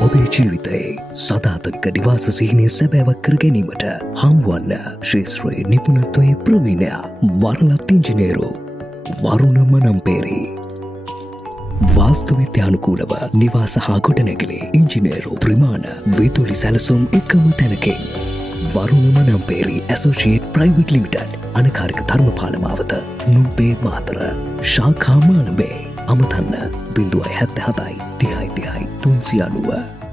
ඔබේ ජීවිතයේ සදාතනික නිවාස සිහිනය සැබෑවක් කර ගැනීමට හම්වන්න ශේත්‍රයේ නිපුණත්වයේ ප්‍රවීණයා වරලත් ඉංජිනේරු වරුණ මනම්පේරි. වාස්තු විද්‍යානුකූලව නිවාස හා ගොඩනැගිලි ඉංජිනේරු ත්‍රිමාණ විදුලි සැලසුම් එකම තැනකින් වරුණ Manamperi associate private limited අනකාරික Dharmapala මාවත නුඹේ මාතර ශාඛා මාළඹේ අමතන්න 077 30 30 390